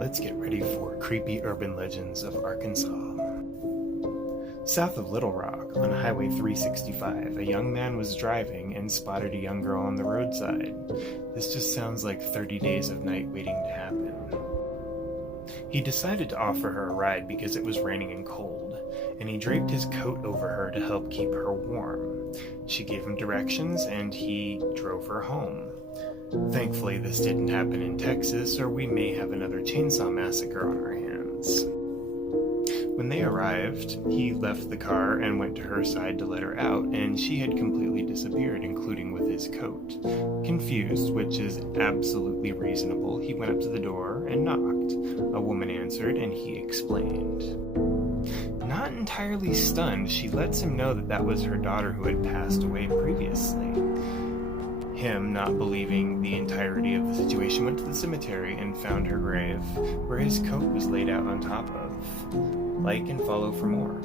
Let's get ready for creepy urban legends of Arkansas. South of Little Rock, on Highway 365, a young man was driving and spotted a young girl on the roadside. This just sounds like 30 days of night waiting to happen. He decided to offer her a ride because it was raining and cold, and he draped his coat over her to help keep her warm. She gave him directions, and he drove her home. Thankfully, this didn't happen in Texas, or we may have another chainsaw massacre on our hands. When they arrived, he left the car and went to her side to let her out, and she had completely disappeared, including with his coat. Confused, which is absolutely reasonable, he went up to the door and knocked. A woman answered, and he explained. Not entirely stunned, she lets him know that that was her daughter who had passed away previously. Him, not believing the entirety of the situation, went to the cemetery and found her grave, where his coat was laid out on top of. Like and follow for more.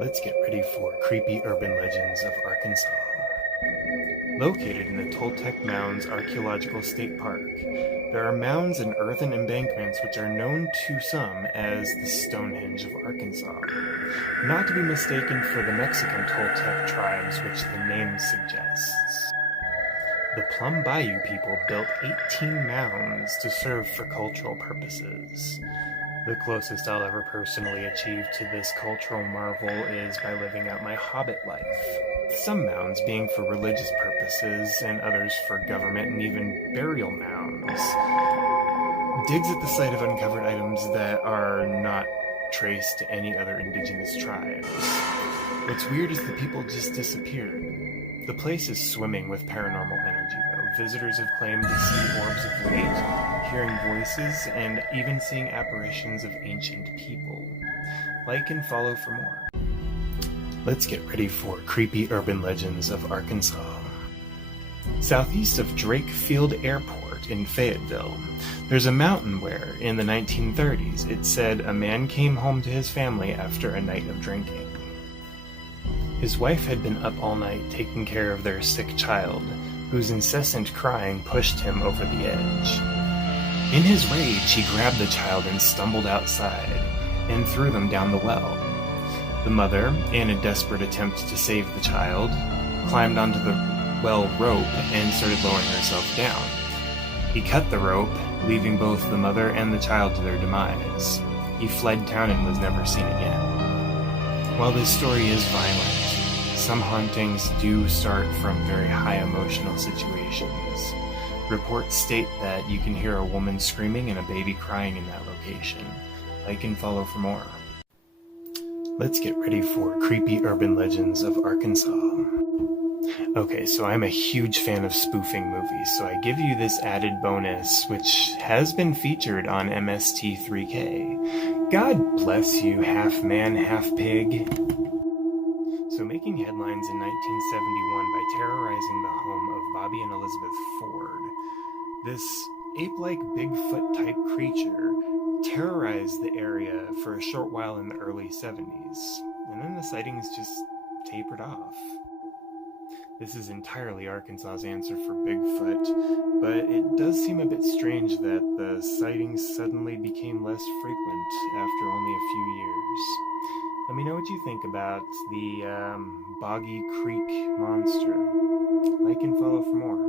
Let's get ready for creepy urban legends of Arkansas. Located in the Toltec Mounds Archaeological State Park, there are mounds and earthen embankments which are known to some as the Stonehenge of Arkansas, not to be mistaken for the Mexican Toltec tribes which the name suggests. The Plum Bayou people built 18 mounds to serve for cultural purposes. The closest I'll ever personally achieve to this cultural marvel is by living out my hobbit life. Some mounds being for religious purposes, and others for government and even burial mounds. Digs at the site of uncovered items that are not traced to any other indigenous tribes. What's weird is the people just disappeared. The place is swimming with paranormal energy, though. Visitors have claimed to see orbs of light, hearing voices, and even seeing apparitions of ancient people. Like and follow for more. Let's get ready for creepy urban legends of Arkansas. Southeast of Drake Field Airport in Fayetteville, there's a mountain where, in the 1930s, it said a man came home to his family after a night of drinking. His wife had been up all night taking care of their sick child, whose incessant crying pushed him over the edge. In his rage, he grabbed the child and stumbled outside, and threw them down the well. The mother, in a desperate attempt to save the child, climbed onto the well rope and started lowering herself down. He cut the rope, leaving both the mother and the child to their demise. He fled town and was never seen again. While this story is violent, some hauntings do start from very high emotional situations. Reports state that you can hear a woman screaming and a baby crying in that location. Like and follow for more. Let's get ready for creepy urban legends of Arkansas. Okay, so I'm a huge fan of spoofing movies, so I give you this added bonus, which has been featured on MST3K. God bless you, half man, half pig. So making headlines in 1971 by terrorizing the home of Bobby and Elizabeth Ford, this ape-like Bigfoot-type creature terrorized the area for a short while in the early 70s, and then the sightings just tapered off. This is entirely Arkansas's answer for Bigfoot, but it does seem a bit strange that the sightings suddenly became less frequent after only a few years. Let me know what you think about the Boggy Creek monster. Like and follow for more.